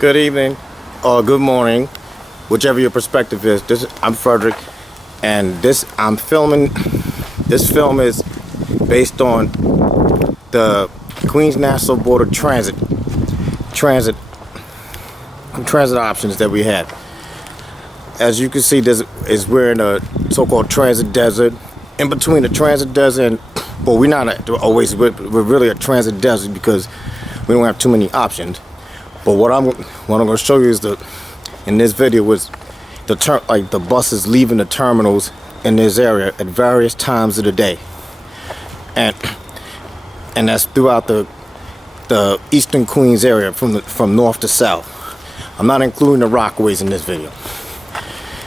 Good evening or good morning, whichever your perspective is. I'm Frederick, and I'm filming. This film is based on the Queens Nassau Border transit options that we had. As you can see, we're in a so-called transit desert. In between the transit desert and, well, we're not always, we're really a transit desert because we don't have too many options. But what I'm going to show you is in this video was the buses leaving the terminals in this area at various times of the day, and that's throughout the eastern Queens area from north to south. I'm not including the Rockaways in this video,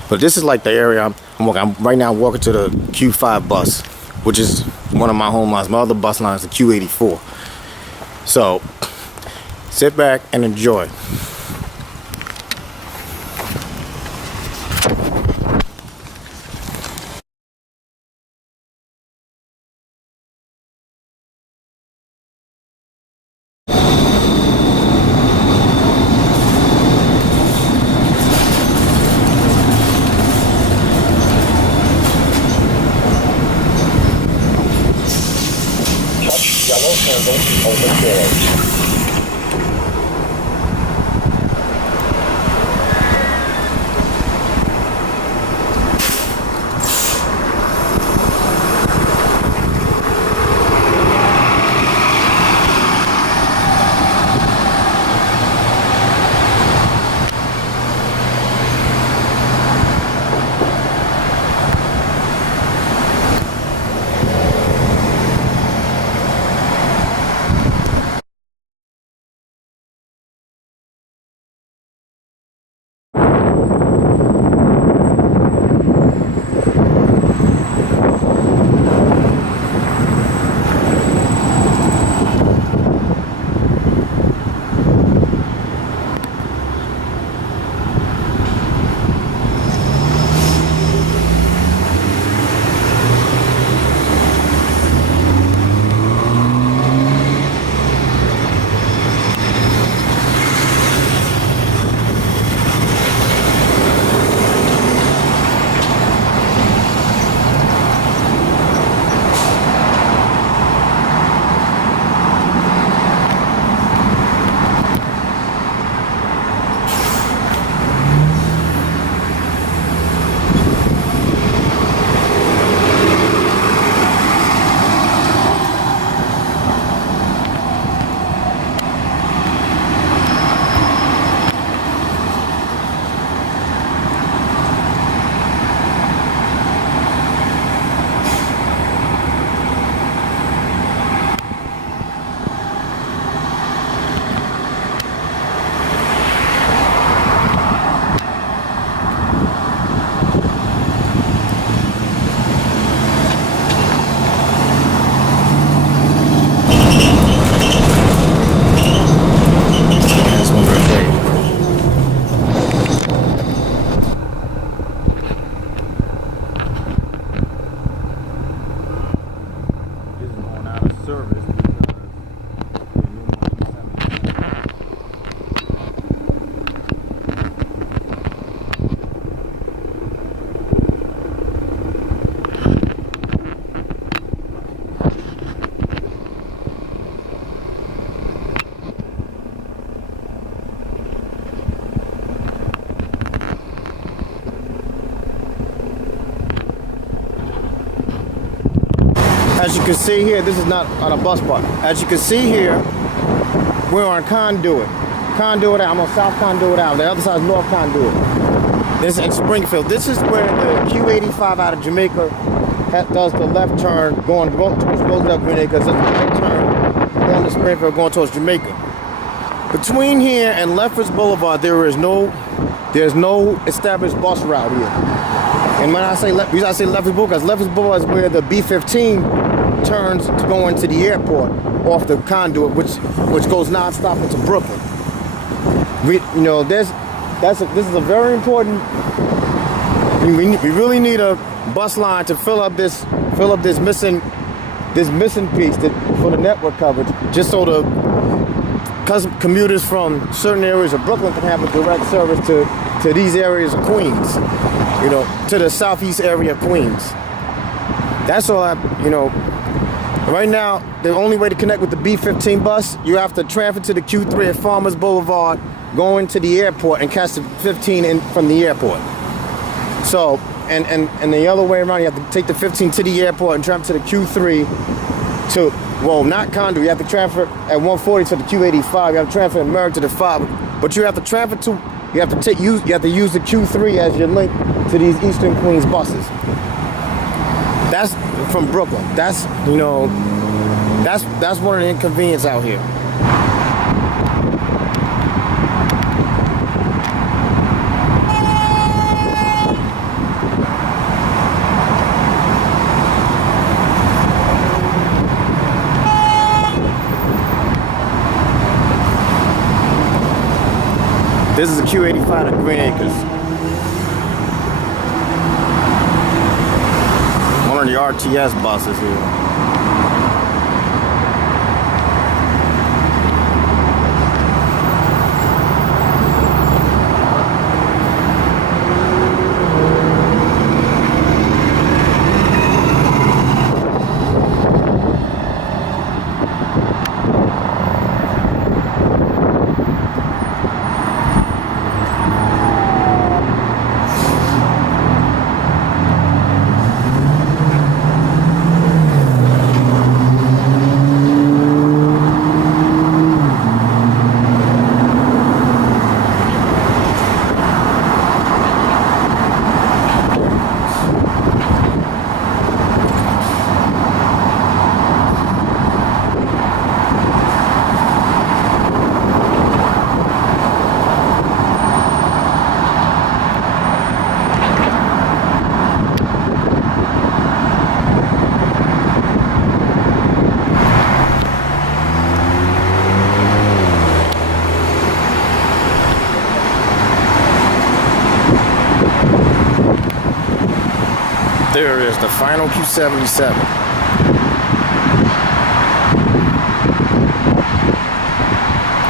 but this is like the area I'm walking. Right now I'm walking to the Q5 bus, which is one of my home lines. My other bus line is the Q84. So sit back and enjoy. Touch yellow handle to open doors. As you can see here, this is not on a bus park. As you can see here, we're on Conduit. I'm on South Conduit Ave. The other side is North Conduit. This is in Springfield. This is where the Q85 out of Jamaica does the left turn going towards Roosevelt Grenada, does the right turn going to Springfield, going towards Jamaica. Between here and Lefferts Boulevard, there's no established bus route here. And when I say Lefferts Boulevard, because Lefferts Boulevard is where the B-15 turns to go into the airport off the Conduit, which goes nonstop into Brooklyn. This is a very important. We really need a bus line to fill up this missing piece for the network coverage, just so the commuters from certain areas of Brooklyn can have a direct service to these areas of Queens, you know, to the southeast area of Queens. That's all right now, the only way to connect with the B15 bus, you have to transfer to the Q3 at Farmers Boulevard, go into the airport and catch the 15 in from the airport. So, and the other way around, you have to take the 15 to the airport and transfer to the Q3 to, well, not Conduit. You have to transfer at 140 to the Q85. You have to transfer in Merrick to the 5. But you have to transfer to, you have to use the Q3 as your link to these Eastern Queens buses. That's from Brooklyn. That's, you know, that's one of the inconveniences out here. This is a Q85 to Green Acres. One of the RTS buses here. There is the final Q77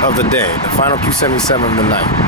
of the day, the final Q77 of the night.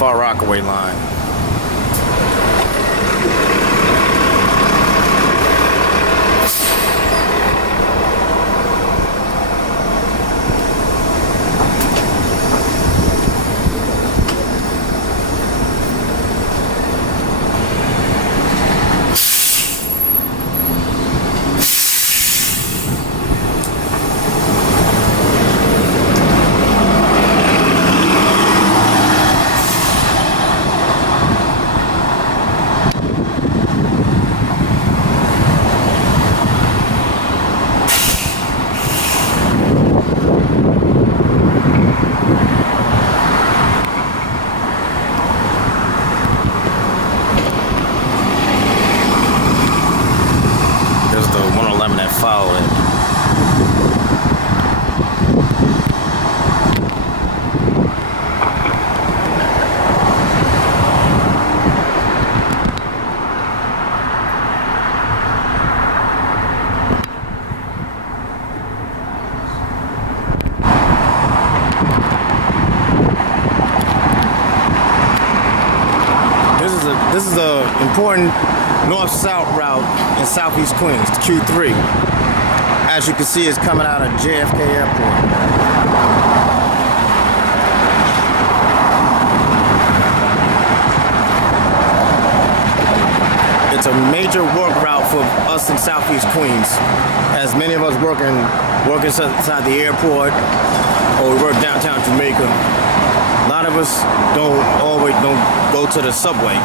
Far Rockaway line. Follow it. important north-south route in southeast Queens, the Q3. As you can see, it's coming out of JFK Airport. It's a major work route for us in southeast Queens, as many of us work inside the airport or we work downtown Jamaica. A lot of us don't go to the subway.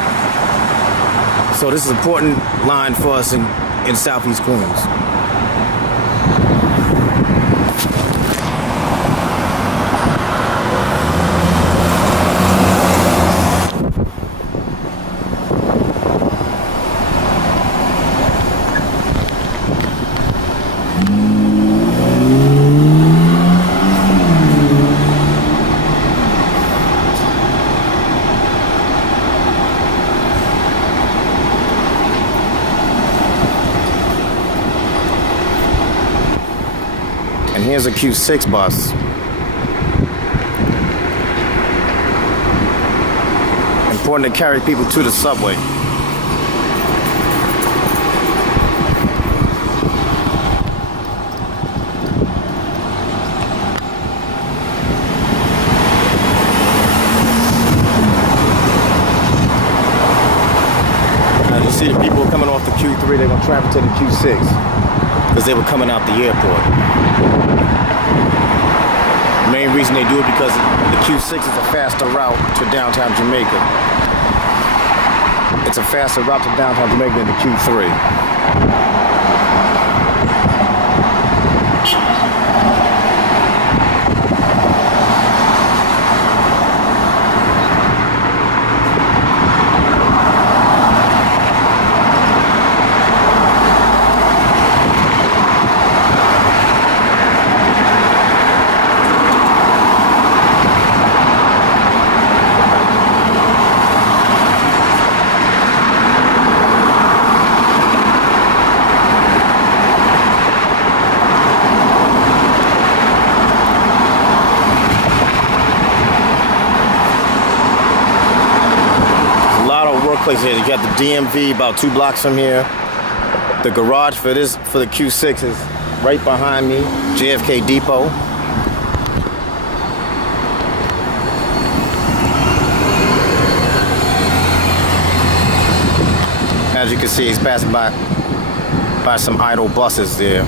So this is an important line for us in southeast Queens. And here's a Q6 bus. Important to carry people to the subway. As you see, the people coming off the Q3, they're going to travel to the Q6 because they were coming out the airport. The main reason they do it because the Q6 is a faster route to downtown Jamaica. It's a faster route to downtown Jamaica than the Q3. Place here. You got the DMV about 2 blocks from here. The garage for the Q6 is right behind me, JFK Depot. As you can see, he's passing by some idle buses there.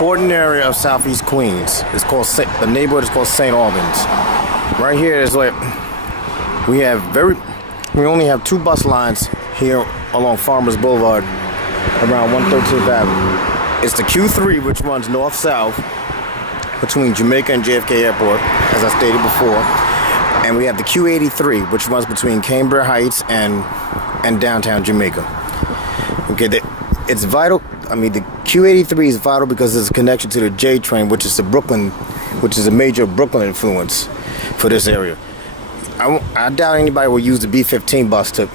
Important area of southeast Queens. It's called the neighborhood is called St. Albans. Right here is like we only have 2 bus lines here along Farmers Boulevard around 113th Avenue. It's the Q3, which runs north-south between Jamaica and JFK Airport, as I stated before, and we have the Q83, which runs between Cambria Heights and downtown Jamaica. Okay, it's vital. I mean, the Q83 is vital because it's a connection to the J train, which is a major Brooklyn influence for this area. I doubt anybody will use the B15 bus to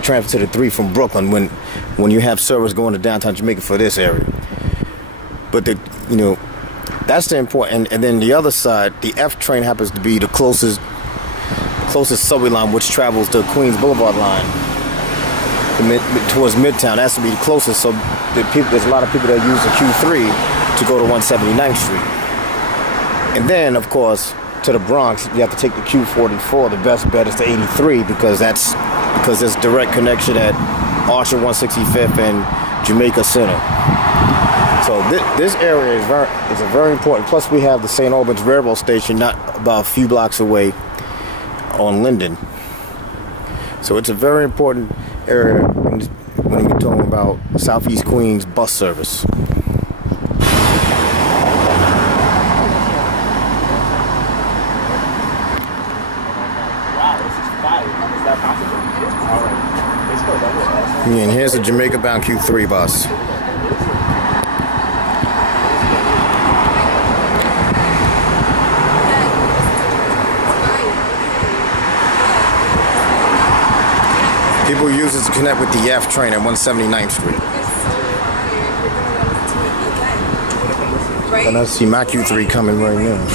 transfer to the 3 from Brooklyn when you have service going to downtown Jamaica for this area. But that's the important. And then the other side, the F train happens to be the closest subway line, which travels the Queens Boulevard line towards Midtown. That's to be the closest. So there's a lot of people that use the Q3 to go to 179th Street. And then, of course, to the Bronx, you have to take the Q44. The best bet is the 83 because there's direct connection at Archer 165th and Jamaica Center. So this area is a very important. Plus, we have the St. Albans Railroad Station not about a few blocks away on Linden. So it's a very important area when we're talking about Southeast Queens bus service. And here's the Jamaica bound Q3 bus. People use this to connect with the F train at 179th Street. And I see my Q3 coming right now.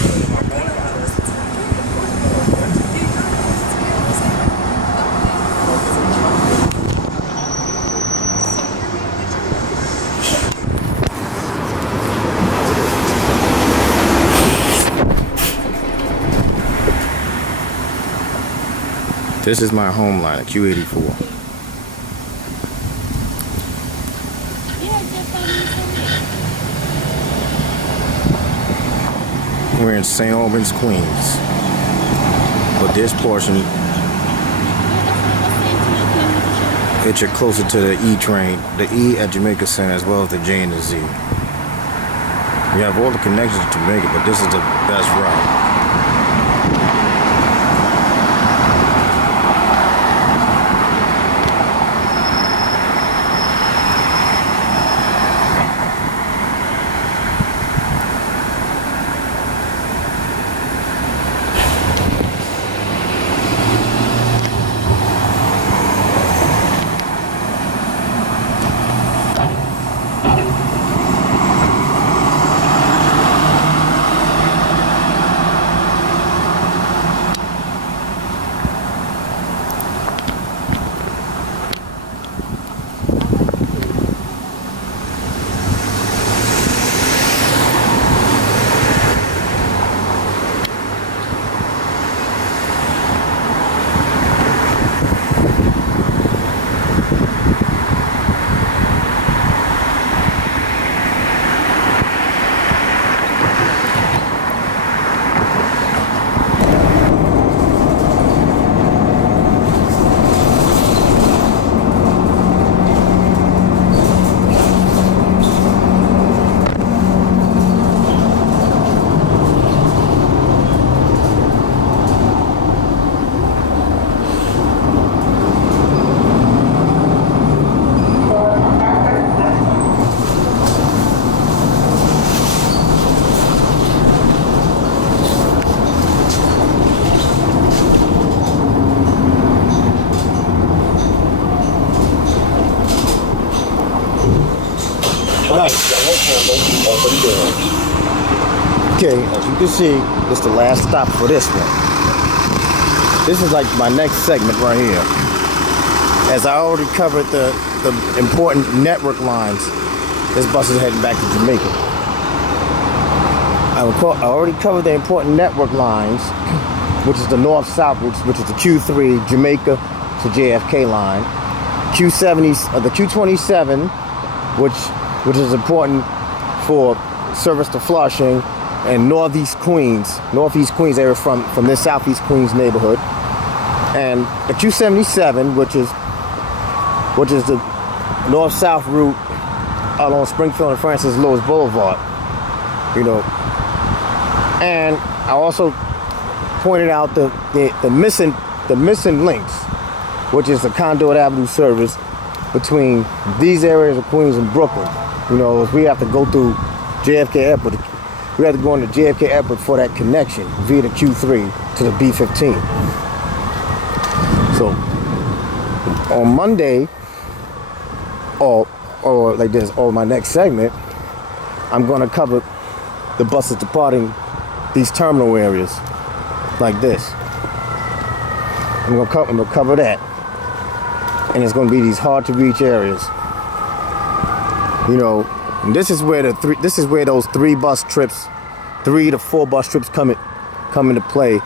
This is my home line at Q84. We're in St. Albans, Queens. But this portion, it's closer to the E train, the E at Jamaica Center, as well as the J and the Z. We have all the connections to Jamaica, but this is the best route. Okay, as you can see, this is the last stop for this one. This is like my next segment right here. As I already covered the important network lines, this bus is heading back to Jamaica. I already covered the important network lines, which is the north-south routes, which is the Q3 Jamaica to JFK line, the Q27, which is important for service to Flushing and northeast Queens area from this southeast Queens neighborhood, and the Q77, which is the north-south route along Springfield and Francis Lewis Boulevard. And I also pointed out the missing links, which is the Conduit Avenue service between these areas of Queens and Brooklyn. You know, if we have to go through JFK Airport, we have to go into JFK Airport for that connection via the Q3 to the B15. So on Monday, or like this, or my next segment, I'm going to cover the buses departing these terminal areas like this. I'm going to cover that, and it's going to be these hard to reach areas. You know, and this is where those 3 to 4 bus trips come into play,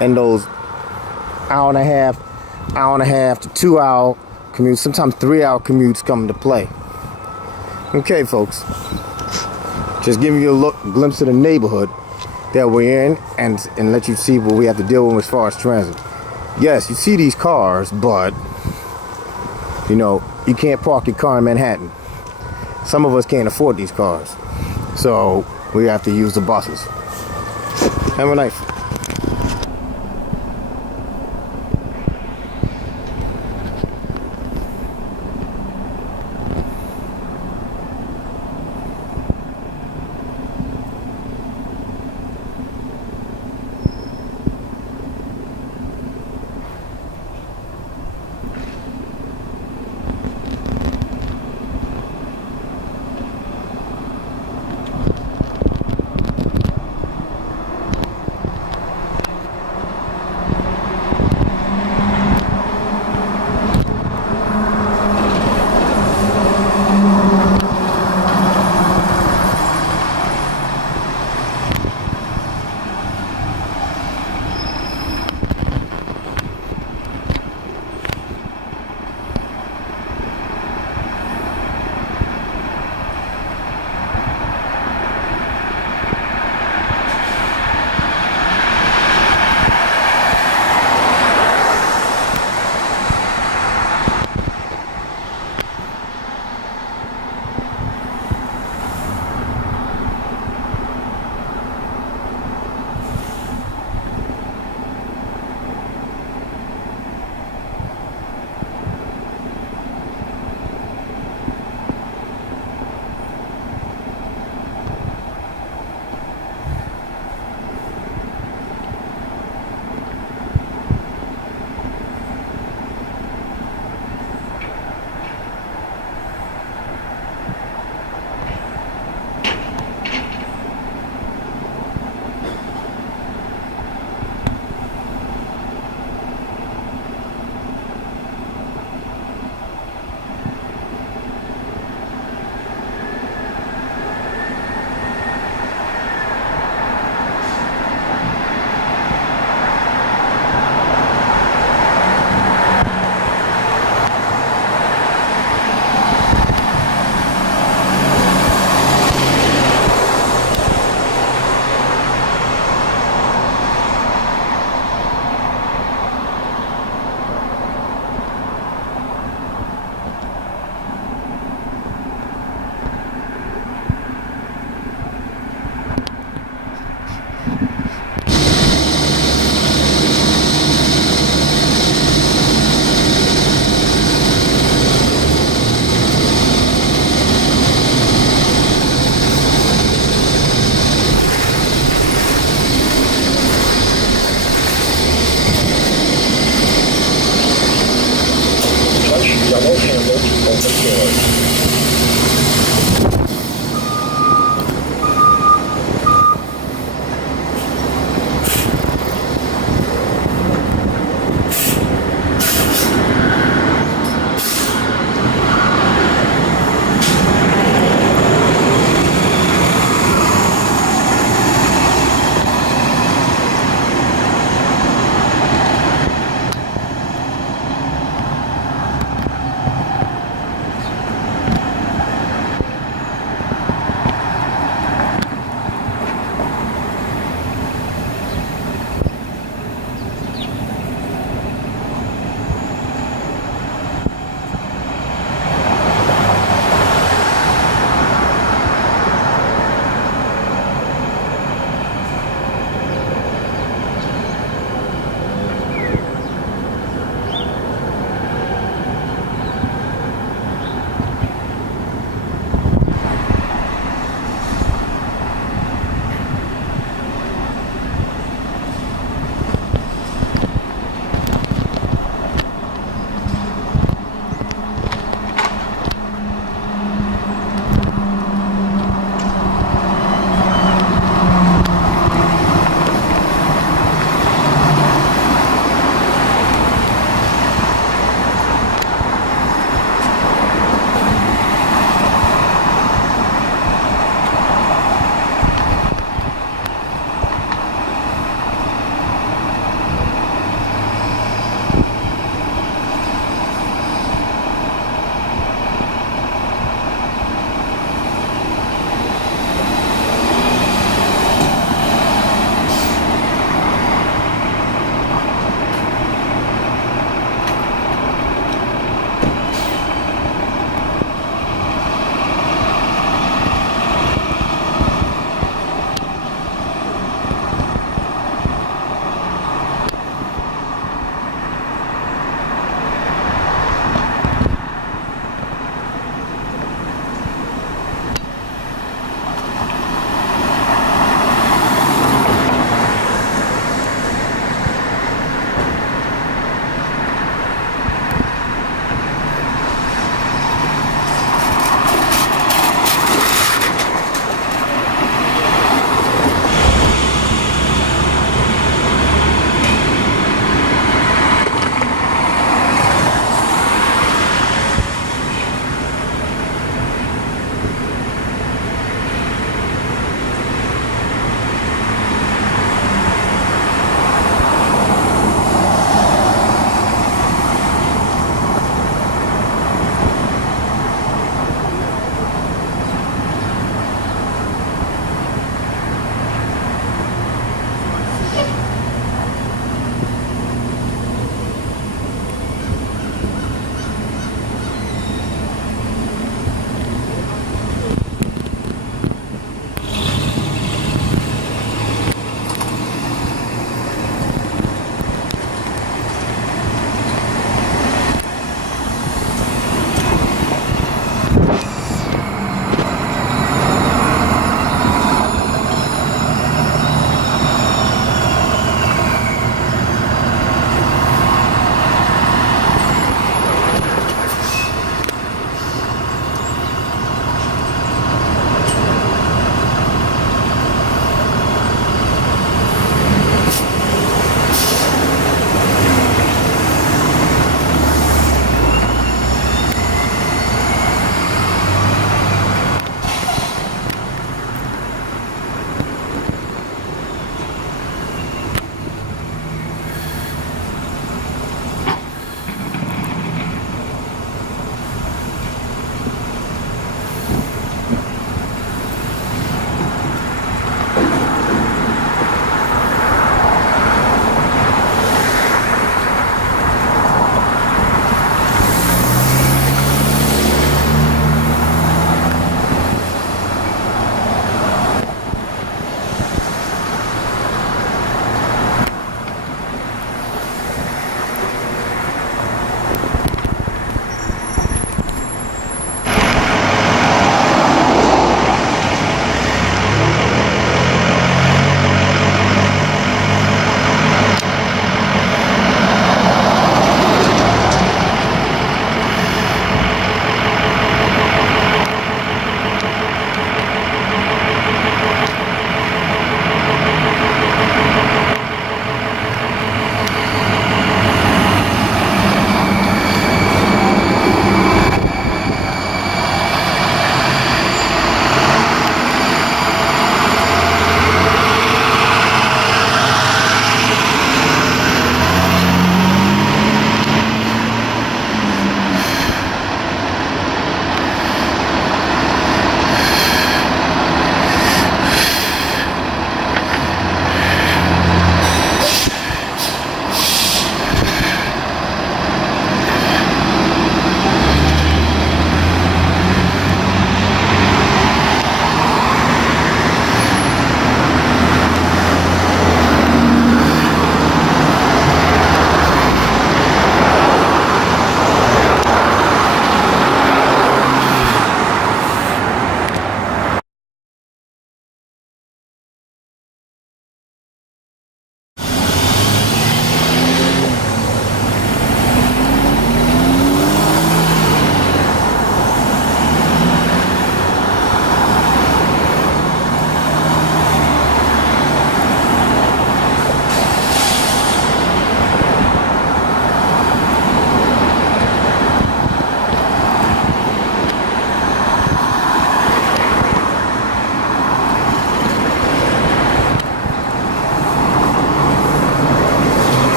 and those hour and a half to 2 hour commutes, sometimes 3 hour commutes come into play. Okay, folks, just giving you a glimpse of the neighborhood that we're in, and let you see what we have to deal with as far as transit. Yes, you see these cars, but you know, you can't park your car in Manhattan. Some of us can't afford these cars, so we have to use the buses. Have a nice.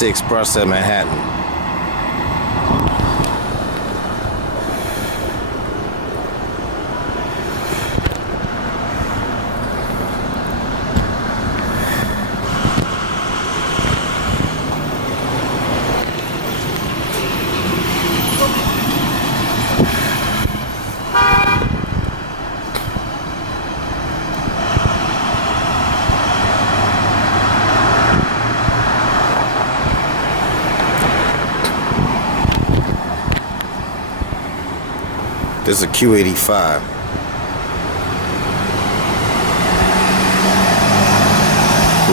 the Express at Manhattan. This is a Q85.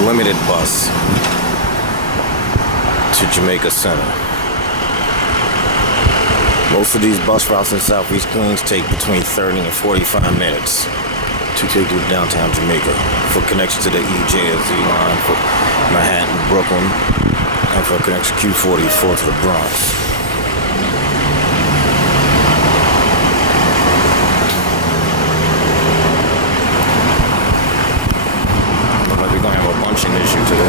Limited bus to Jamaica Center. Most of these bus routes in Southeast Queens take between 30 and 45 minutes to take you to downtown Jamaica for connection to the EJZ line for Manhattan, Brooklyn, and for connection Q44 to the Bronx. An issue today.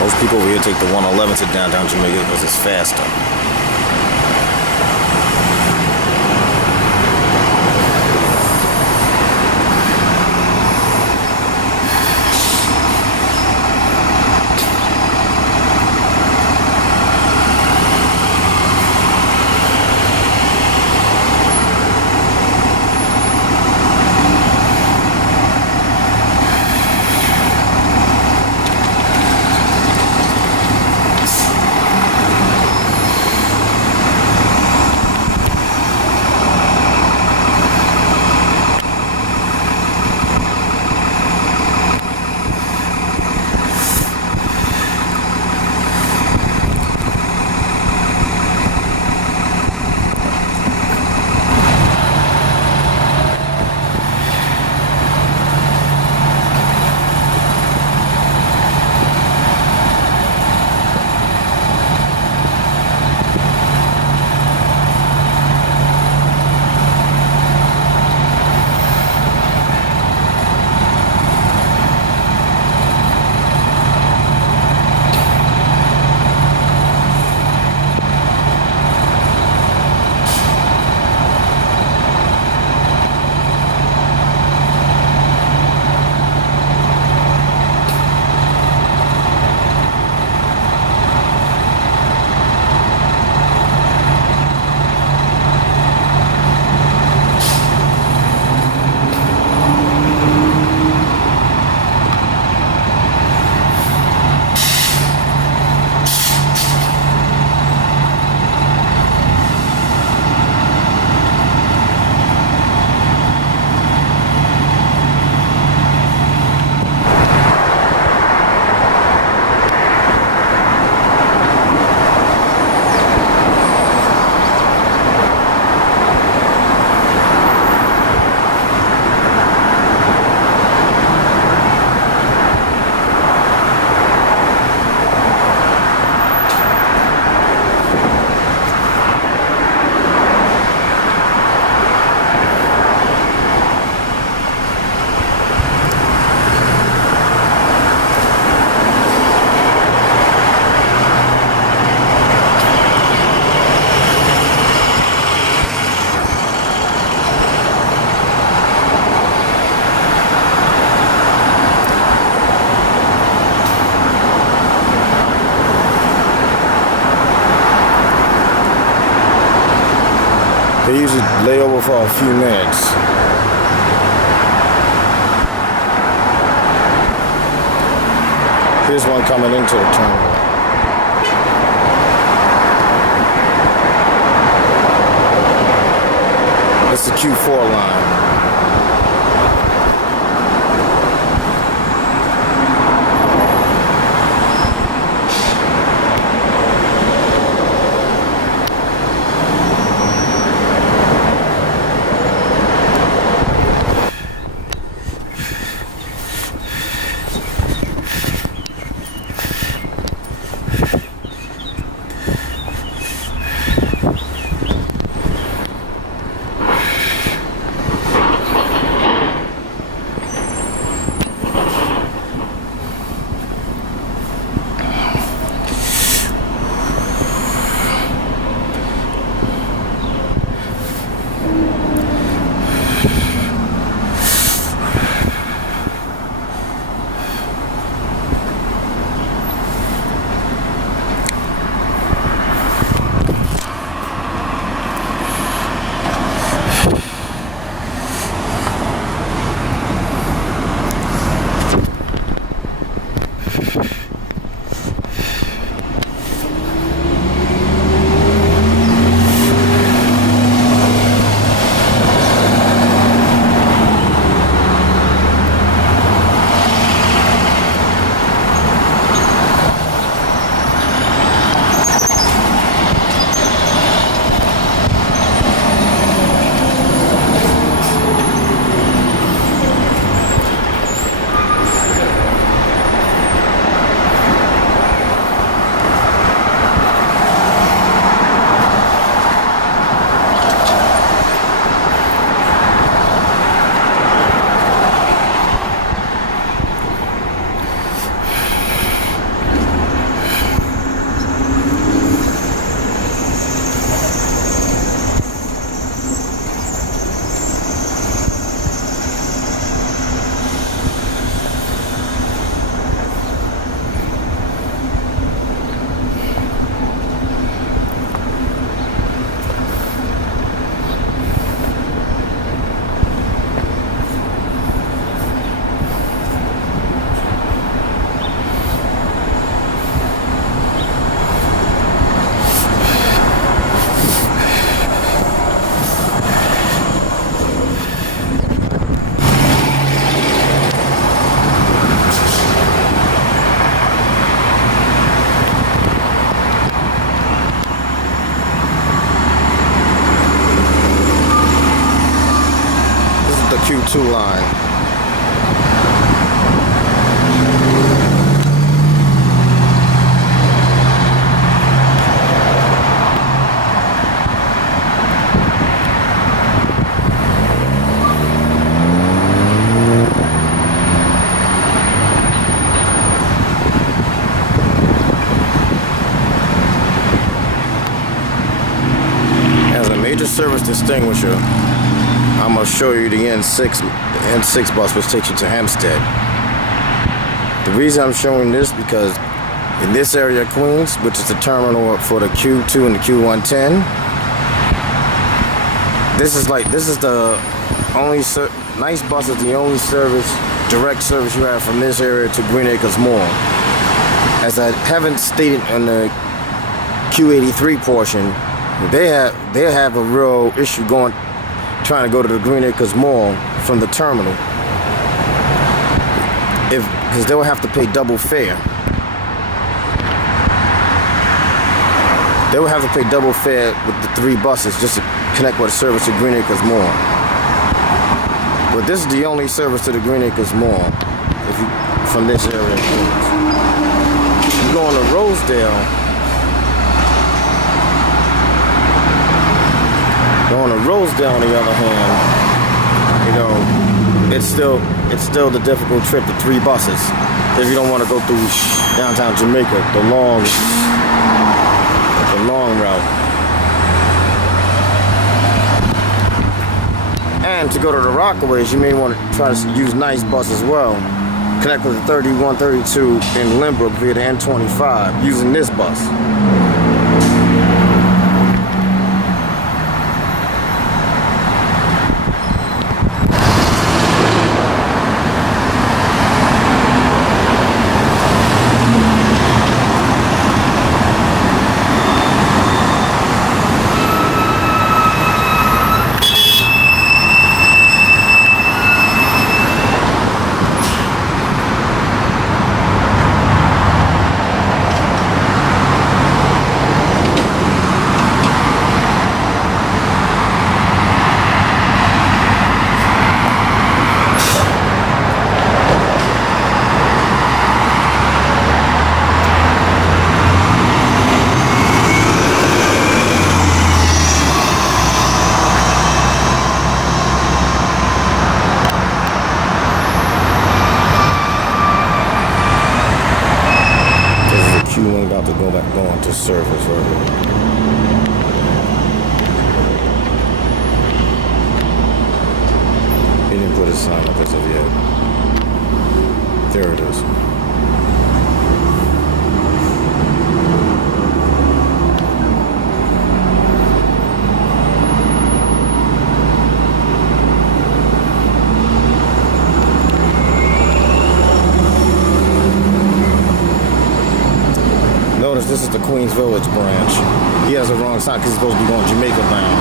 Most people over here take the 111 to downtown Jamaica because it's faster. They usually lay over for a few minutes. Here's one coming into the terminal. It's the Q4 line. Q2 line. Service distinguisher, I'm going to show you the N6 bus which takes you to Hempstead. The reason I'm showing this because in this area of Queens, which is the terminal for the Q2 and the Q110, this is the only nice bus is the only direct service you have from this area to Green Acres Mall. As I haven't stated on the Q83 portion, they have a real issue trying to go to the Green Acres Mall from the terminal, because they will have to pay double fare. They will have to pay double fare with the 3 buses just to connect with a service to Green Acres Mall. But this is the only service to the Green Acres Mall from this area. You go on to Rosedale. Going to Rosedale, on the other hand, it's still the difficult trip to 3 buses if you don't want to go through downtown Jamaica, the long route. And to go to the Rockaways, you may want to try to use nice bus as well. Connect with the 3132 in Lynbrook via the N25 using this bus. Going to service right here. He didn't put his sign up as of yet. There it is. Notice this is the Queens Village branch. He has the wrong sign because he's supposed to be going Jamaica bound.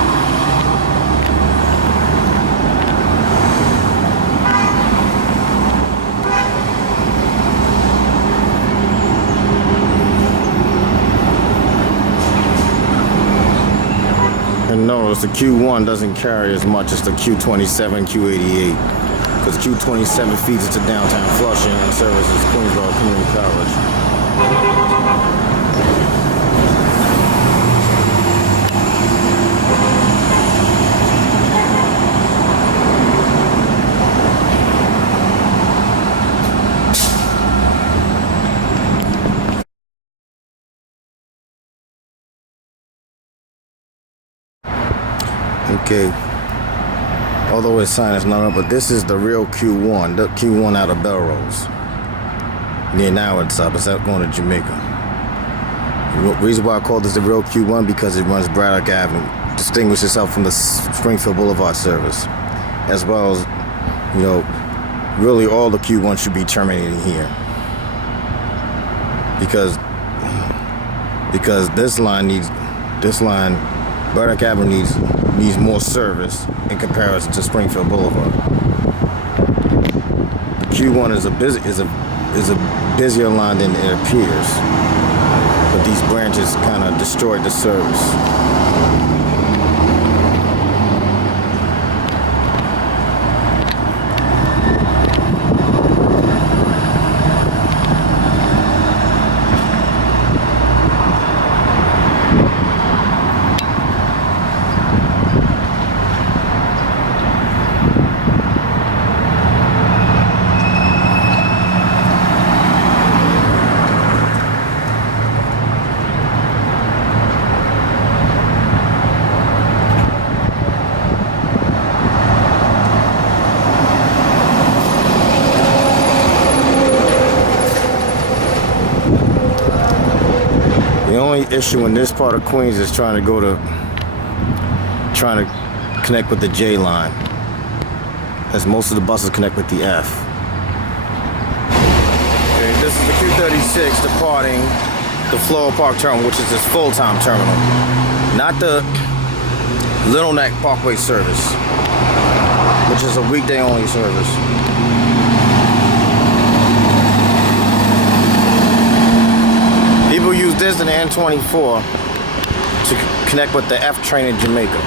And notice the Q1 doesn't carry as much as the Q27, Q88. Because Q27 feeds into downtown Flushing and services Queensborough Community College. Okay, although his sign is not up, but this is the real Q1, the Q1 out of Belrose. Yeah, now it's up, it's up going to Jamaica. The reason why I call this the real Q1 because it runs Braddock Avenue, distinguishes itself from the Springfield Boulevard service, as well as, really all the Q1 should be terminating here. Because this line, Braddock Avenue needs more service in comparison to Springfield Boulevard. The Q1 is a busier line than it appears, but these branches kind of destroyed the service. issue in this part of Queens is trying to connect with the J line, as most of the buses connect with the F. Okay, this is the Q36 departing the Floral Park Terminal, which is its full-time terminal, not the Little Neck Parkway service, which is a weekday-only service. People use this in the N24 to connect with the F train in Jamaica.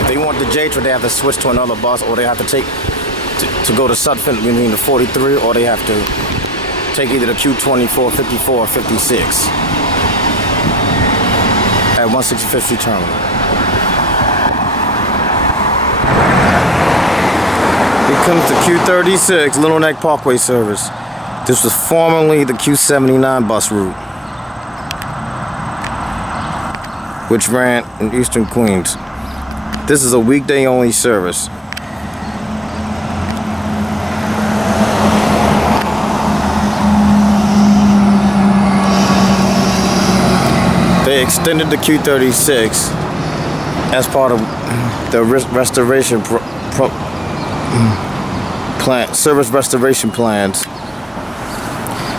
If they want the J train, they have to switch to another bus, or they have to take to go to Sutphin, meaning the 43, or they have to take either the Q24, 54, or 56 at 165th Street Terminal. Here comes the Q36 Little Neck Parkway service. This was formerly the Q79 bus route, which ran in Eastern Queens. This is a weekday only service. They extended the Q36 as part of the restoration service restoration plans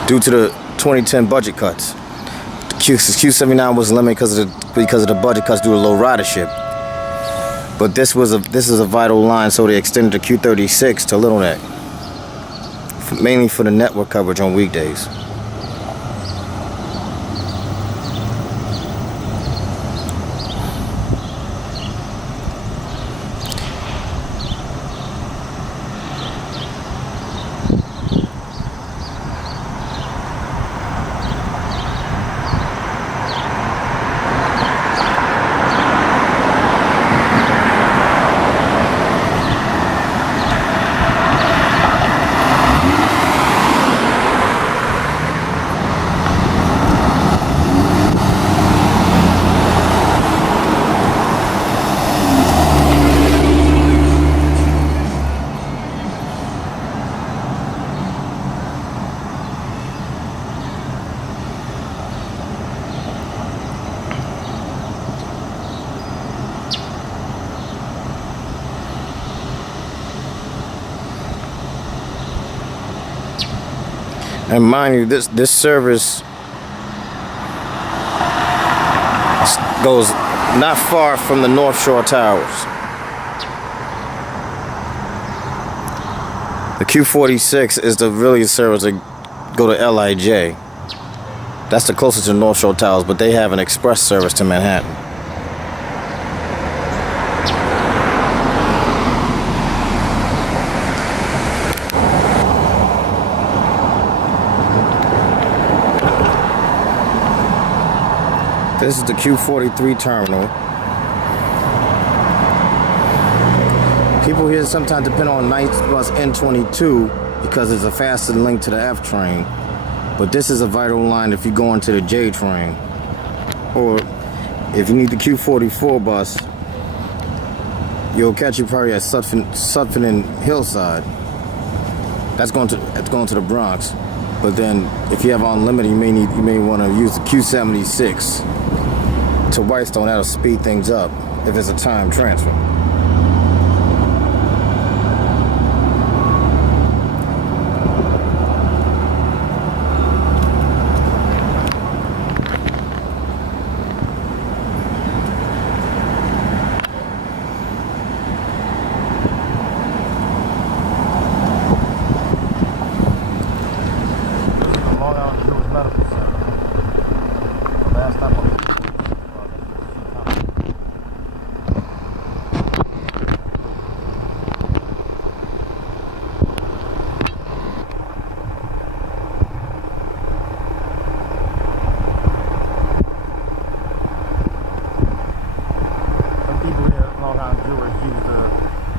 due to the 2010 budget cuts. The Q79 was limited because of the budget cuts due to low ridership. But this is a vital line, so they extended the Q36 to Little Neck, mainly for the network coverage on weekdays. And mind you, this service goes not far from the North Shore Towers. The Q46 is the really service that go to LIJ. That's the closest to North Shore Towers, but they have an express service to Manhattan. This is the Q43 terminal. People here sometimes depend on night bus N22 because it's a faster link to the F train. But this is a vital line if you go into the J train. Or if you need the Q44 bus, you'll catch it probably at Sutphin and Hillside. That's going to the Bronx. But then if you have unlimited, you may want to use the Q76 to Whitestone. That'll speed things up if it's a time transfer.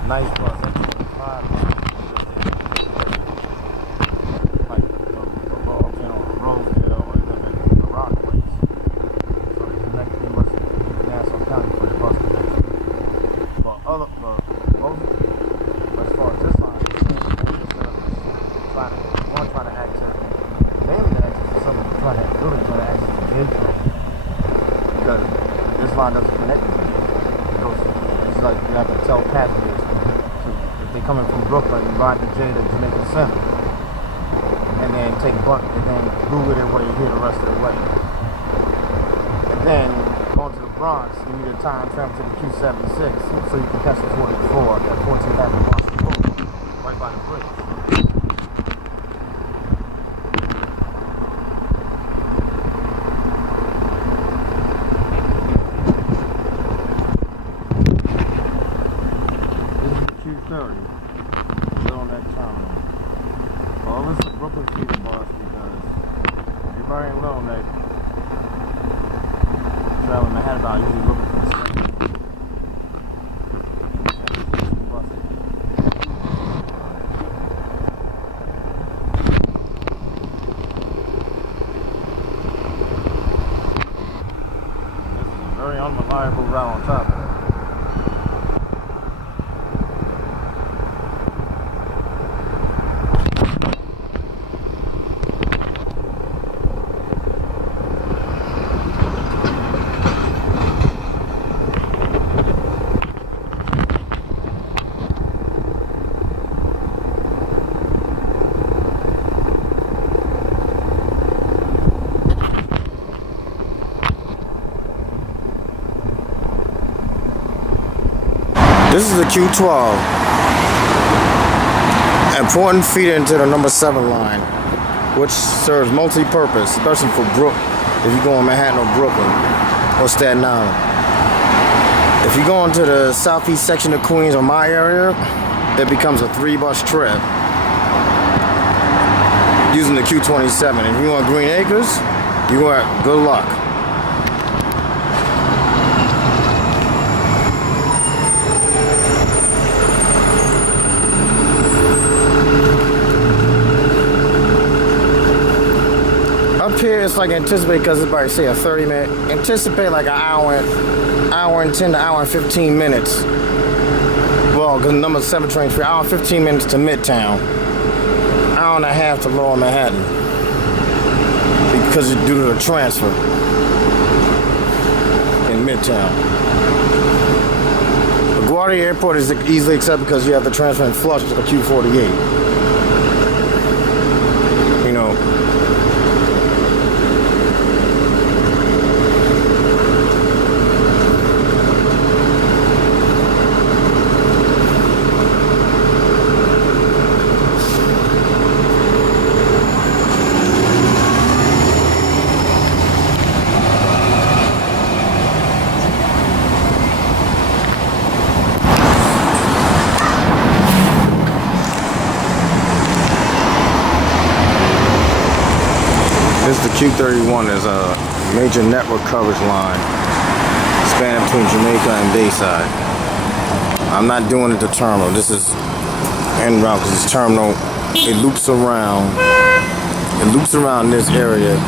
Nice bus, N25 like the Roseville or the Rock place. So they connect them with Nassau County for the bus connection. But as far as this line, trying to access, mainly to access to someone trying to access the J train. line doesn't connect with you. It's like you have to tell passengers. So if they're coming from Brooklyn, you ride the J to Jamaica Center, and then take Buck, and then Google their way here the rest of the way. And then going to the Bronx, you need a time travel to the Q76, so you can catch the 44 at 14th Avenue, Boston Road, right by the bridge. Q30, still on that terminal. Well, this is a Brooklyn feeder bus because everybody in Little Neck traveling Manhattan about usually looking for the station. This is a very unreliable route on top of it. This is the Q12, important feeder into the number 7 line, which serves multi-purpose, especially for if you go on Manhattan or Brooklyn or Staten Island. If you go into the southeast section of Queens or my area, it becomes a 3-bus trip using the Q27. If you want Green Acres, you want good luck. Up here, it's like anticipate because it's about say a 30-minute. Anticipate like an hour and 10 to hour and 15 minutes. Well, because number 7 trains for hour and 15 minutes to Midtown, hour and a half to Lower Manhattan because it's due to the transfer in Midtown. LaGuardia Airport is easily accepted because you have the transfer in Flush to the Q48. You know. This is the Q31 is a major network coverage line spanning between Jamaica and Bayside. I'm not doing it to terminal. This is en route because this terminal, it loops around this area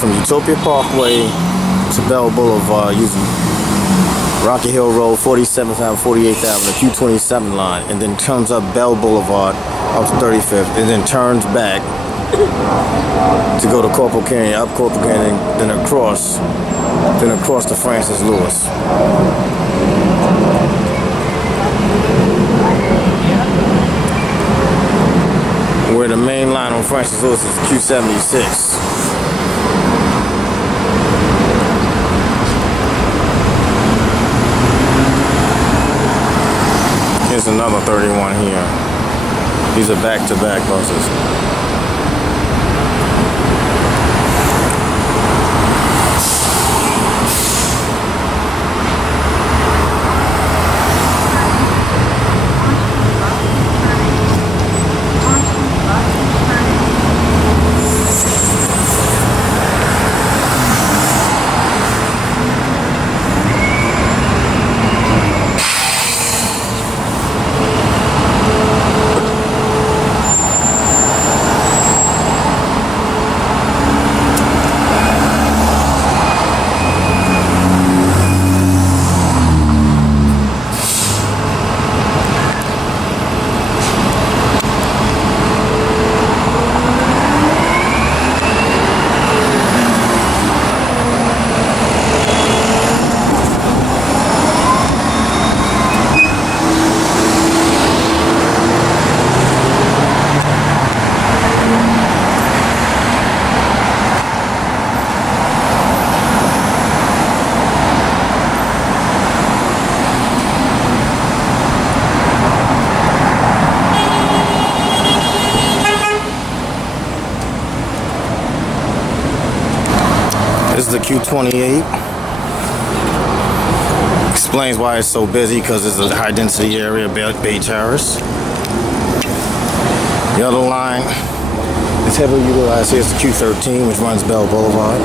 from Utopia Parkway to Bell Boulevard using Rocky Hill Road, 47th Avenue, 48th Avenue, Q27 line, and then comes up Bell Boulevard up to 35th, and then turns back to go to Corporal Canyon, up Corporal Canyon, then across to Francis Lewis. Where the main line on Francis Lewis is Q76. Here's another 31 here. These are back-to-back buses. is a Q28. Explains why it's so busy, because it's a high density area, Bay Terrace. The other line is heavily utilized here is the Q13, which runs Bell Boulevard.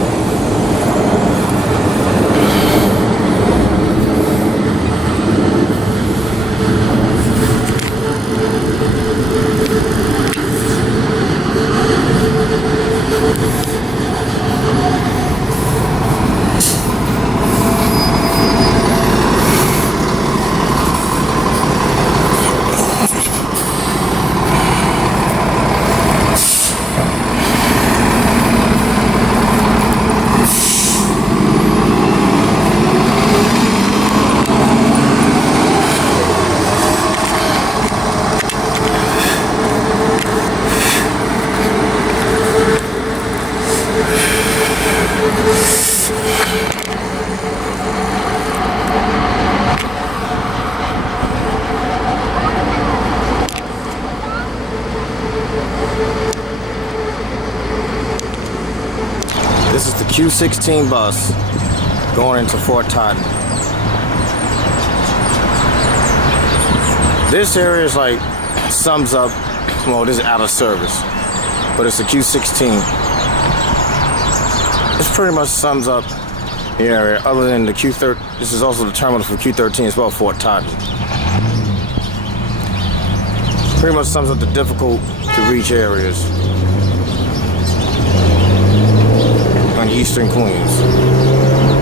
This is the Q16 bus going into Fort Totten. This area is like, sums up, well, this is out of service, but it's the Q16. This pretty much sums up the area, other than the Q13. This is also the terminal for Q13 as well, Fort Totten. Pretty much sums up the difficult to reach areas on Eastern Queens.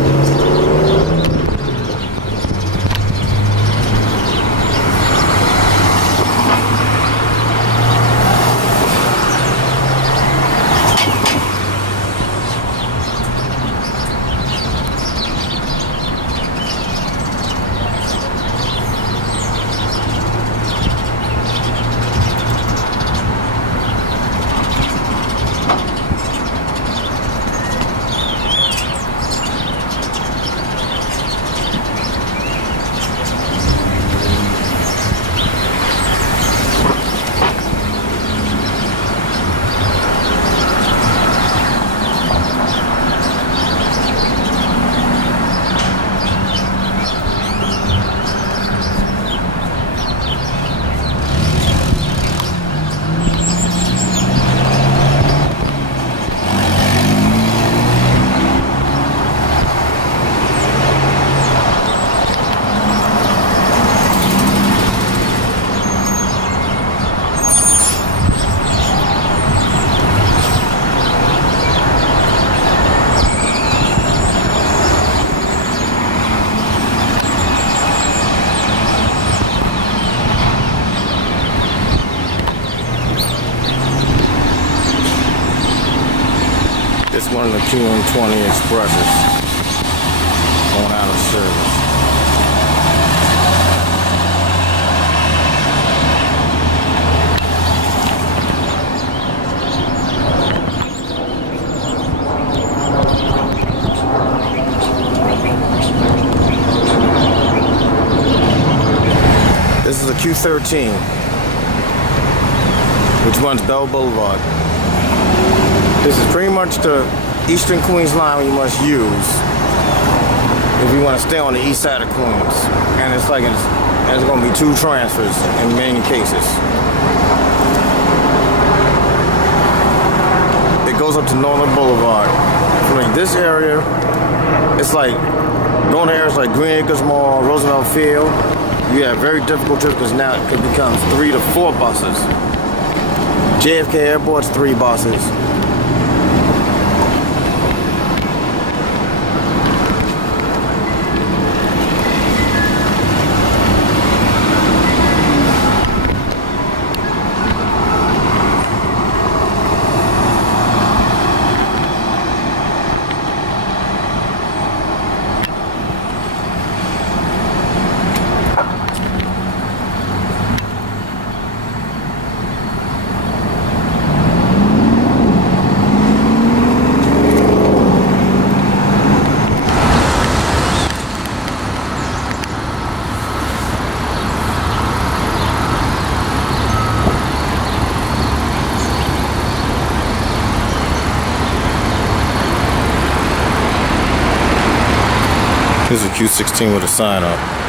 It's one of the Q120 Expresses going out of service. This is a Q13, which runs Bell Boulevard. This is pretty much the Eastern Queens line you must use if you want to stay on the east side of Queens. And it's like there's going to be two transfers in many cases. It goes up to Northern Boulevard. I mean, this area, it's like going to areas like Green Acres Mall, Roosevelt Field. You have very difficult trips because now it becomes 3 to 4 buses. JFK Airport's 3 buses. Here's a Q16 with a sign up.